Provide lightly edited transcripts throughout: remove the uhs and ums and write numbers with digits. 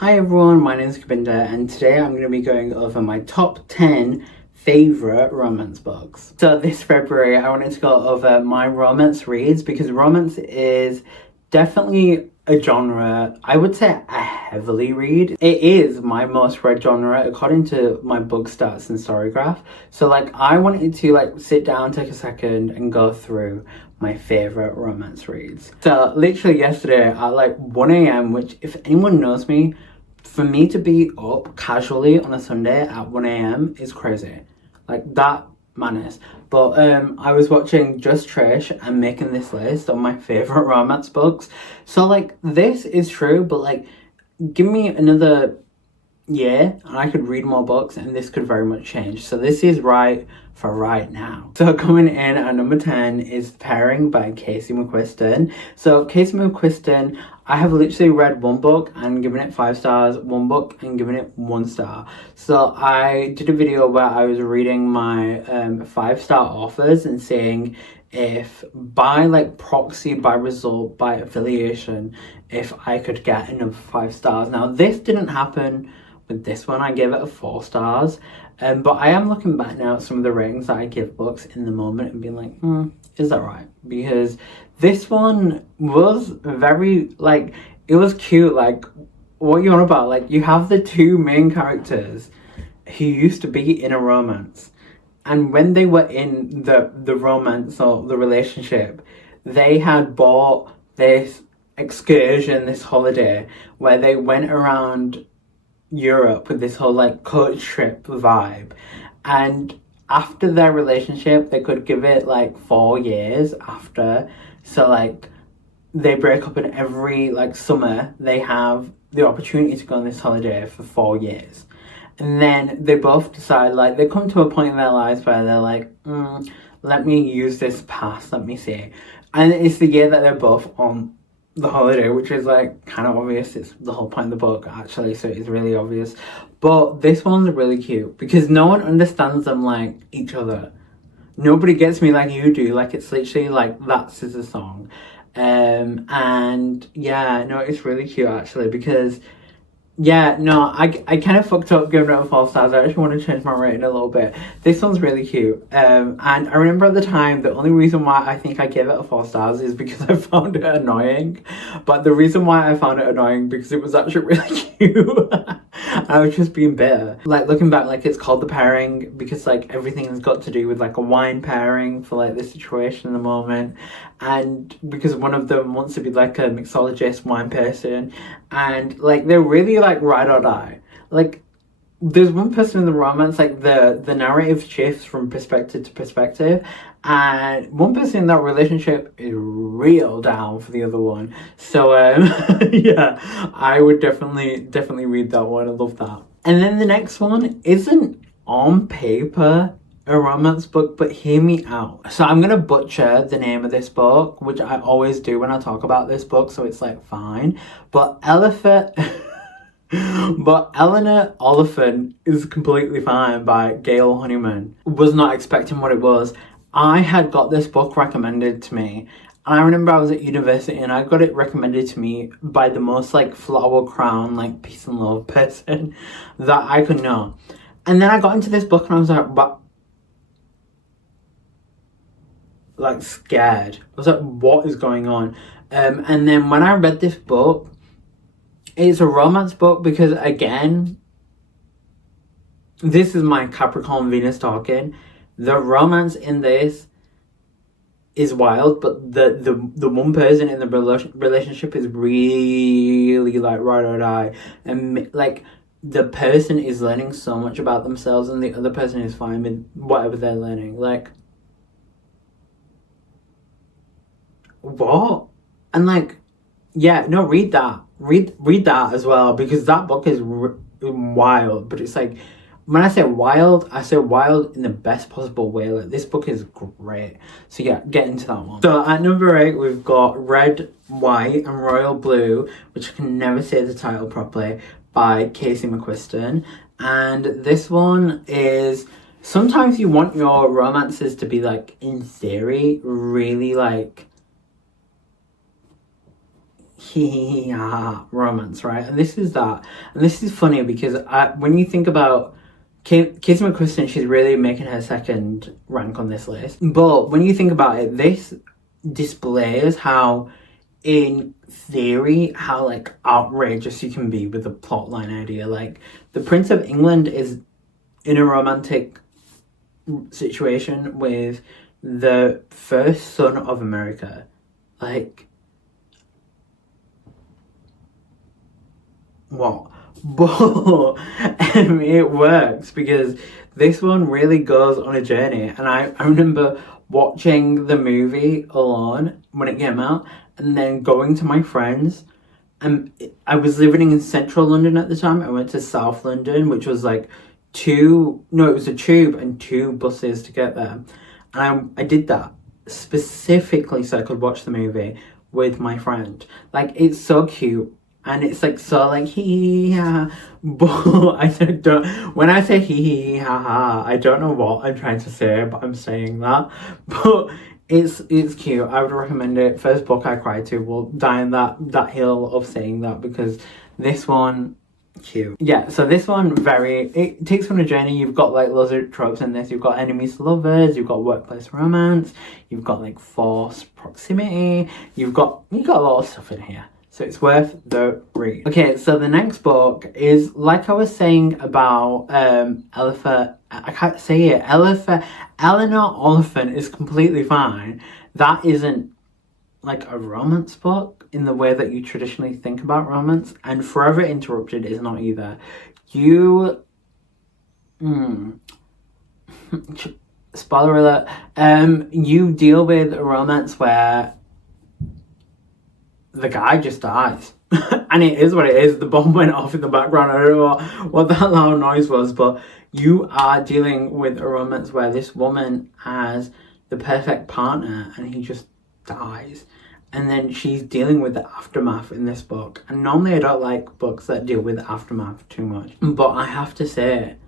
Hi everyone, my name is Kabinda and today I'm going to be going over my top 10 favourite romance books. So this February I wanted to go over my romance reads because romance is definitely a genre I would say I heavily read. It is my most read genre according to my book stats and Storygraph. So I wanted to sit down, take a second and go through my favorite romance reads. So literally yesterday at 1 a.m, which if anyone knows me, for me to be up casually on a Sunday at 1 a.m. is crazy. That madness. But I was watching Just Trish and making this list of my favorite romance books. So this is true, but give me another year and I could read more books and this could very much change. So this is right for right now. So coming in at number 10 is Pairing by Casey McQuiston. So Casey McQuiston, I have literally read one book and given it 5 stars, one book and given it 1 star. So I did a video where I was reading my 5-star offers and saying if by proxy, by result, by affiliation, if I could get another 5 stars. Now this didn't happen with this one. I gave it a 4 stars. But I am looking back now at some of the ratings that I give books in the moment and being like, is that right? Because this one was very, it was cute. What you on about? You have the 2 main characters who used to be in a romance. And when they were in the romance or the relationship, they had bought this excursion, this holiday, where they went around Europe with this whole coach trip vibe, and after their relationship they could give it 4 years after. So they break up and every summer they have the opportunity to go on this holiday for 4 years, and then they both decide they come to a point in their lives where they're like, let me use this pass, let me see. And it's the year that they're both on the holiday, which is kind of obvious. It's the whole point of the book actually, so it's really obvious. But this one's really cute because no one understands them like each other. Nobody gets me like you do. It's literally that scissor song. And yeah, no, it's really cute actually because yeah, no, I kind of fucked up giving it a 4 stars. I actually want to change my rating a little bit. This one's really cute. And I remember at the time, the only reason why I think I gave it a 4 stars is because I found it annoying. But the reason why I found it annoying because it was actually really cute. I was just being bitter. Looking back, it's called The Pairing because everything's got to do with a wine pairing for this situation in the moment. And because one of them wants to be a mixologist wine person, and they're really ride or die. There's one person in the romance, the narrative shifts from perspective to perspective, and one person in that relationship is real down for the other one. So yeah, I would definitely read that one. I love that. And then the next one isn't on paper a romance book, but hear me out. So I'm gonna butcher the name of this book, which I always do when I talk about this book, so it's fine. But Eleanor Oliphant is completely fine by Gail Honeyman. Was not expecting what it was. I had got this book recommended to me, and I remember I was at university and I got it recommended to me by the most flower crown peace and love person that I could know. And then I got into this book and I was scared. I was what is going on? And then when I read this book, it's a romance book because again, this is my Capricorn Venus talking. The romance in this is wild, but the one person in the relationship is really ride or die, and the person is learning so much about themselves and the other person is fine with whatever they're learning. What? And yeah, no, read that. Read that as well because that book is wild. But it's when I say wild in the best possible way. This book is great. So yeah, get into that one. So at number 8 we've got Red, White and Royal Blue, which I can never say the title properly, by Casey McQuiston. And this one is, sometimes you want your romances to be in theory really romance, right? And this is that. And this is funny because when you think about Casey McQuiston, she's really making her second rank on this list. But when you think about it, this displays how, in theory, how like outrageous you can be with a plotline idea. Like, the Prince of England is in a romantic situation with the first son of America. Like, what? But it works because this one really goes on a journey. And I remember watching the movie alone when it came out, and then going to my friends. And I was living in central London at the time. I went to South London, which was like it was a tube and 2 buses to get there. And I did that specifically so I could watch the movie with my friend. Like, it's so cute. And it's like so like hee ha, but I don't. When I say hee ha ha, I don't know what I'm trying to say, but I'm saying that. But it's cute. I would recommend it. First book I cried to. We'll die on that hill of saying that, because this one, cute. Yeah. So this one it takes you on a journey. You've got like loads of tropes in this. You've got enemies to lovers. You've got workplace romance. You've got like forced proximity. You've got a lot of stuff in here. So it's worth the read. Okay, so the next book is, like I was saying about I can't say it. Eleanor Oliphant is completely fine. That isn't like a romance book in the way that you traditionally think about romance. And Forever Interrupted is not either. Spoiler alert. You deal with a romance where the guy just dies. And it is what it is. The bomb went off in the background. I don't know what that loud noise was, but you are dealing with a romance where this woman has the perfect partner and he just dies. And then she's dealing with the aftermath in this book. And normally I don't like books that deal with the aftermath too much. But I have to say,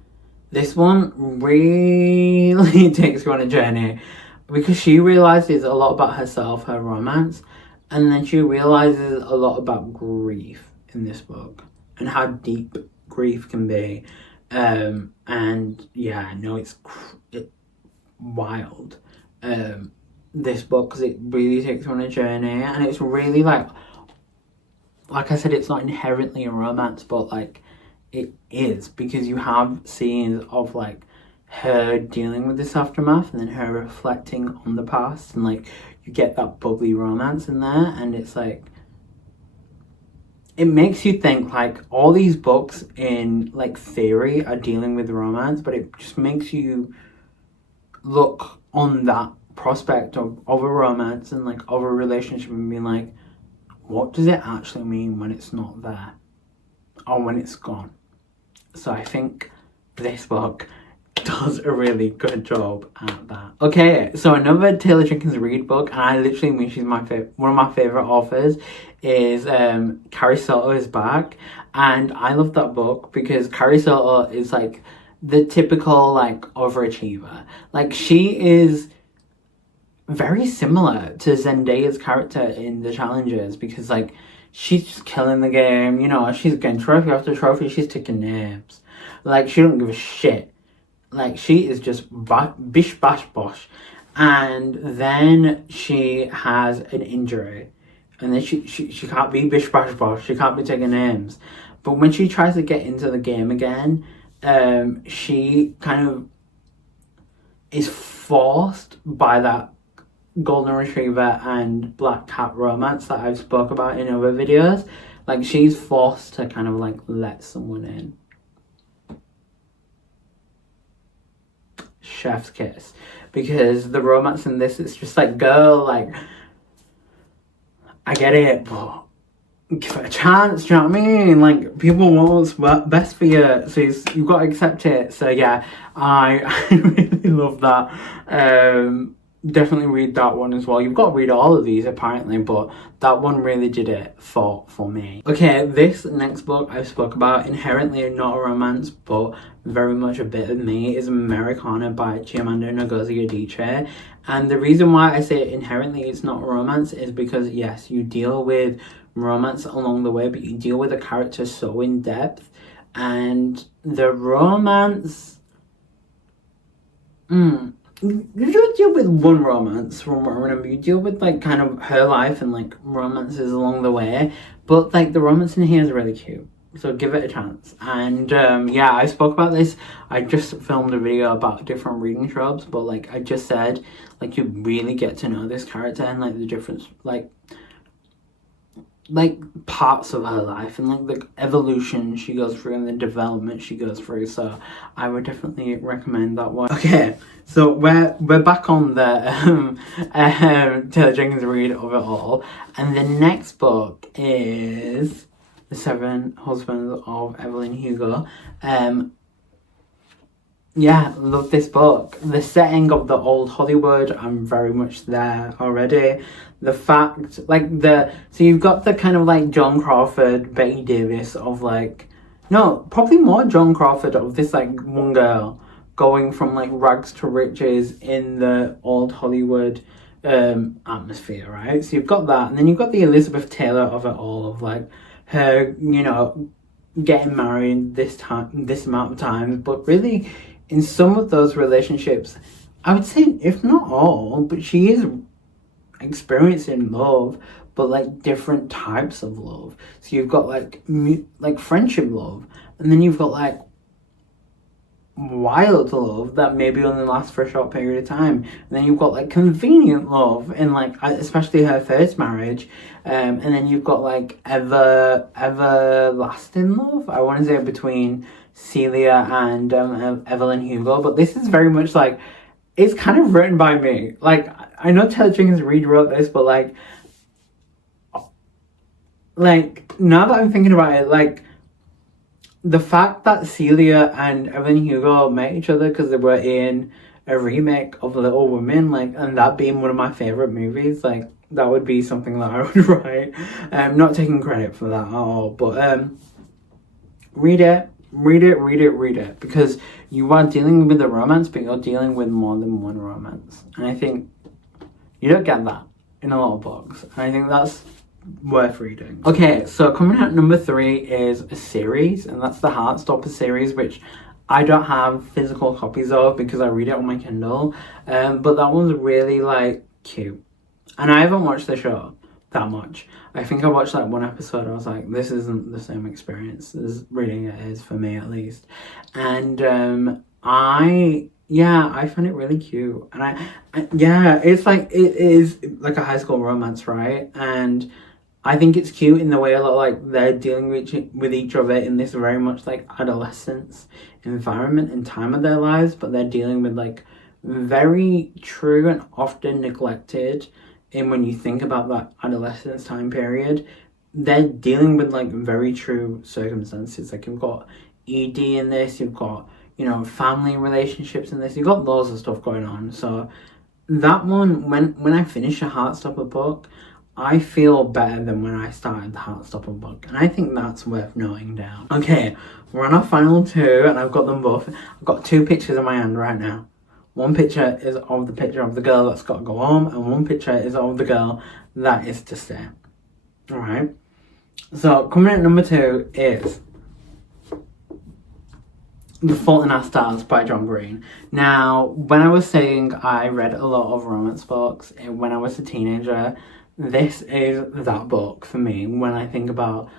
this one really takes you on a journey, because she realizes a lot about herself, her romance. And then she realizes a lot about grief in this book and how deep grief can be. And yeah, no, it's wild. This book, because it really takes you on a journey, and it's really like I said, it's not inherently a romance, but like it is, because you have scenes of like her dealing with this aftermath and then her reflecting on the past, and like you get that bubbly romance in there. And it's like, it makes you think like all these books in like theory are dealing with romance, but it just makes you look on that prospect of a romance and like of a relationship and being like, what does it actually mean when it's not there or when it's gone? So I think this book does a really good job at that. Okay, so another Taylor Jenkins Reid book, and I literally mean she's one of my favorite authors, is Carrie Soto is Back. And I love that book because Carrie Soto is like the typical like overachiever. Like, she is very similar to Zendaya's character in The Challengers, because like she's just killing the game, you know, she's getting trophy after trophy, she's taking names. Like, she don't give a shit. Like, she is just bish bash bosh. And then she has an injury. And then she can't be bish bash bosh. She can't be taking names. But when she tries to get into the game again, she kind of is forced by that golden retriever and black cat romance that I've spoke about in other videos. Like, she's forced to kind of like let someone in. Chef's kiss, because the romance in this, it's just like, girl, like, I get it, but give it a chance, do you know what I mean? Like, people want what's best for you, so you've got to accept it. So yeah, I really love that. Definitely read that one as well. You've got to read all of these apparently, but that one really did it for me. Okay, this next book I spoke about, inherently not a romance, but very much a bit of me, is Americana by Chimamanda Ngozi Adichie. And the reason why I say inherently it's not a romance is because, yes, you deal with romance along the way, but you deal with the characters so in depth, and the romance. You don't deal with one romance from what I remember. You deal with like kind of her life and like romances along the way, but like the romance in here is really cute. So give it a chance. And yeah, I spoke about this. I just filmed a video about different reading tropes, but like I just said, like you really get to know this character and like the difference, like parts of her life and like the evolution she goes through and the development she goes through. So I would definitely recommend that one. Okay, so we're back on the Taylor Jenkins Reid of it all, and the next book is The Seven Husbands of Evelyn Hugo. Yeah, love this book. The setting of the old Hollywood, I'm very much there already. The fact, so you've got the kind of like John Crawford, Betty Davis of like, no, probably more John Crawford of this like one girl going from like rags to riches in the old Hollywood atmosphere, right? So you've got that, and then you've got the Elizabeth Taylor of it all, of like her, getting married this amount of times, but really in some of those relationships, I would say, if not all, but she is experiencing love, but like different types of love. So you've got like friendship love, and then you've got like wild love that maybe only lasts for a short period of time, and then you've got like convenient love in like especially her first marriage, and then you've got like everlasting love, I want to say, between Celia and Evelyn Hugo. But this is very much like, it's kind of written by me. Like, I know Taylor Jenkins Reid wrote this, but like now that I'm thinking about it, like the fact that Celia and Evelyn Hugo met each other because they were in a remake of Little Women, like, and that being one of my favorite movies, like that would be something that I would write. Not taking credit for that at all, but read it, because you are dealing with a romance, but you're dealing with more than one romance, and I think you don't get that in a lot of books, and I think that's worth reading. Okay, so coming out number 3 is a series, and that's the Heartstopper series, which I don't have physical copies of because I read it on my Kindle, but that one's really like cute, and I haven't watched the show that much. I think I watched like one episode. I was like, this isn't the same experience as reading it is, for me at least. And I find it really cute. And I it's like, it is like a high school romance, right? And I think it's cute in the way that like they're dealing with each other in this very much like adolescence environment and time of their lives, but they're dealing with like very true and often neglected. And when you think about that adolescence time period, they're dealing with like very true circumstances. Like you've got ED in this, you've got, family relationships in this, you've got loads of stuff going on. So that one, when I finish a Heartstopper book, I feel better than when I started the Heartstopper book. And I think that's worth noting down. Okay, we're on our final 2, and I've got them both. I've got 2 pictures in my hand right now. One picture is of the picture of the girl that's got to go home, and one picture is of the girl that is to stay. Alright. So, coming at number 2 is The Fault in Our Stars by John Green. Now, when I was saying I read a lot of romance books when I was a teenager, this is that book for me when I think about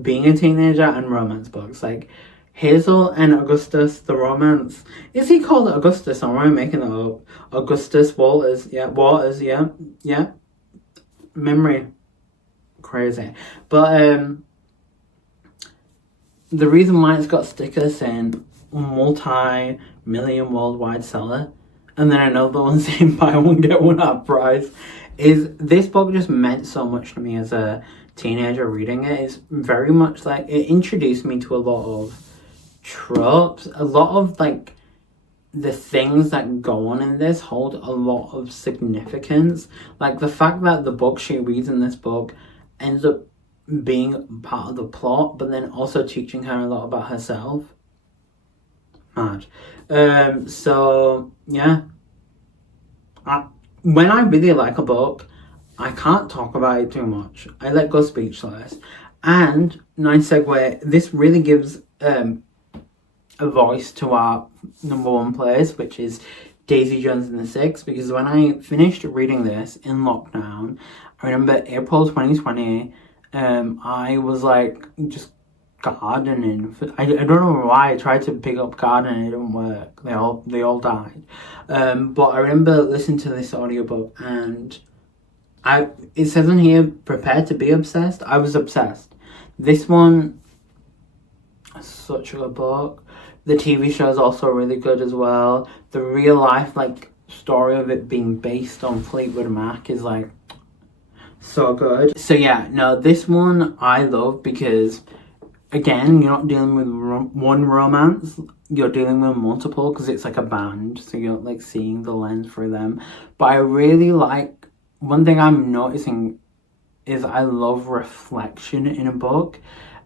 being a teenager and romance books. Like, Hazel and Augustus, the romance. Is he called Augustus, or am I making that up? Augustus Waters, yeah. Memory. Crazy. But the reason why it's got stickers saying multi-million worldwide seller, and then another one saying buy one get one half price, is this book just meant so much to me as a teenager reading it. It's very much like, it introduced me to a lot of tropes, a lot of like the things that go on in this hold a lot of significance. Like the fact that the book she reads in this book ends up being part of the plot, but then also teaching her a lot about herself. Mad. So yeah, when I really like a book, I can't talk about it too much. I let go speechless. And nice segue, this really gives a voice to our number one place, which is Daisy Jones and the Six, because when I finished reading this in lockdown, I remember April 2020, I was like just gardening. I don't know why I tried to pick up gardening, it didn't work. They all died. But I remember listening to this audiobook and it says on here, prepare to be obsessed. I was obsessed. This one, such a good book. The TV show is also really good as well. The real life like story of it being based on Fleetwood Mac is like so good. So yeah, no, this one I love because again, you're not dealing with one romance, you're dealing with multiple because it's like a band, so you're like seeing the lens through them. But I really like, one thing I'm noticing is I love reflection in a book,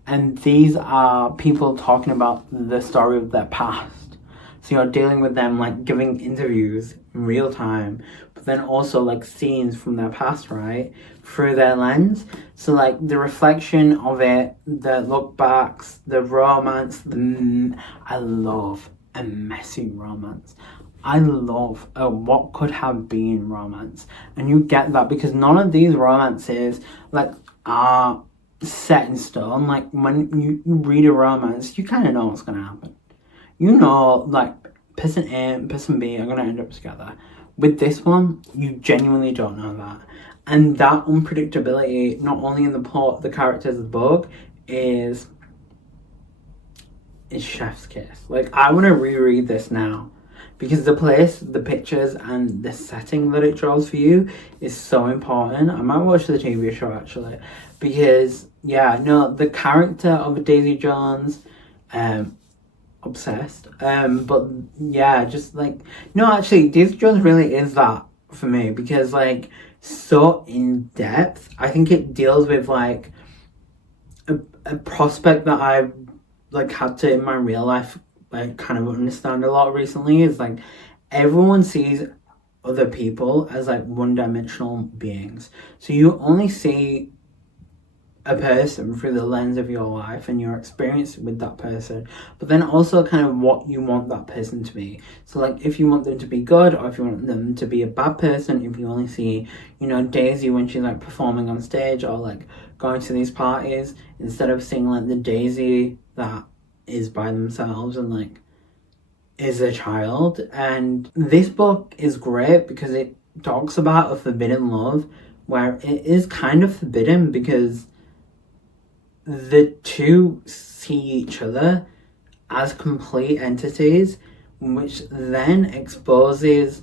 and these are people talking about the story of their past. So you're dealing with them like giving interviews in real time, but then also like scenes from their past, right? Through their lens. So like the reflection of it, the look backs, the romance, I love a messy romance. I love a what could have been romance. And you get that because none of these romances like are set in stone. Like when you read a romance, you kind of know what's going to happen. You know, like, person A and person B are going to end up together. With this one, you genuinely don't know that. And that unpredictability, not only in the plot, the characters of the book, is chef's kiss. Like, I want to reread this now. Because the place, the pictures, and the setting that it draws for you is so important. I might watch the TV show, actually. Because, yeah, no, the character of Daisy Jones, obsessed, but yeah, just like, no, actually Daisy Jones really is that for me because like so in depth. I think it deals with like a prospect that I've like had to in my real life like kind of understand a lot recently, is like everyone sees other people as like one-dimensional beings, so you only see a person through the lens of your life and your experience with that person, but then also kind of what you want that person to be. So like if you want them to be good, or if you want them to be a bad person, if you only see, you know, Daisy when she's like performing on stage or like going to these parties, instead of seeing like the Daisy that is by themselves and like is a child. And this book is great because it talks about a forbidden love where it is kind of forbidden because the two see each other as complete entities, which then exposes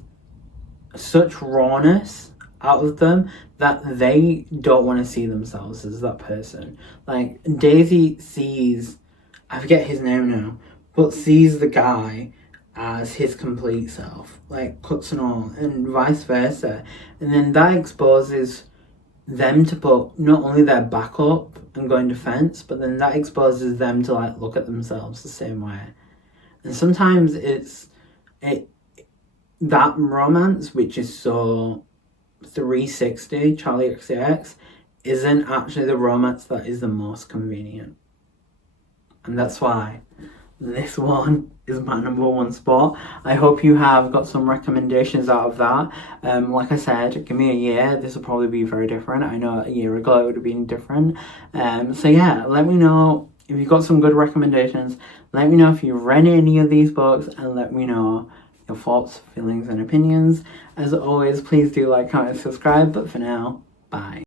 such rawness out of them that they don't want to see themselves as that person. Like Daisy sees, I forget his name now, but sees the guy as his complete self, like cuts and all, and vice versa. And then that exposes them to put not only their back up and go in defense, but then that exposes them to like look at themselves the same way. And sometimes it's that romance, which is so 360 Charlie XCX, isn't actually the romance that is the most convenient. And that's why this one is my number one spot. I hope you have got some recommendations out of that. Like I said, give me a year, this will probably be very different. I know a year ago it would have been different. So yeah, let me know if you've got some good recommendations. Let me know if you've read any of these books, and let me know your thoughts, feelings, and opinions. As always, please do like, comment, and subscribe. But for now, bye.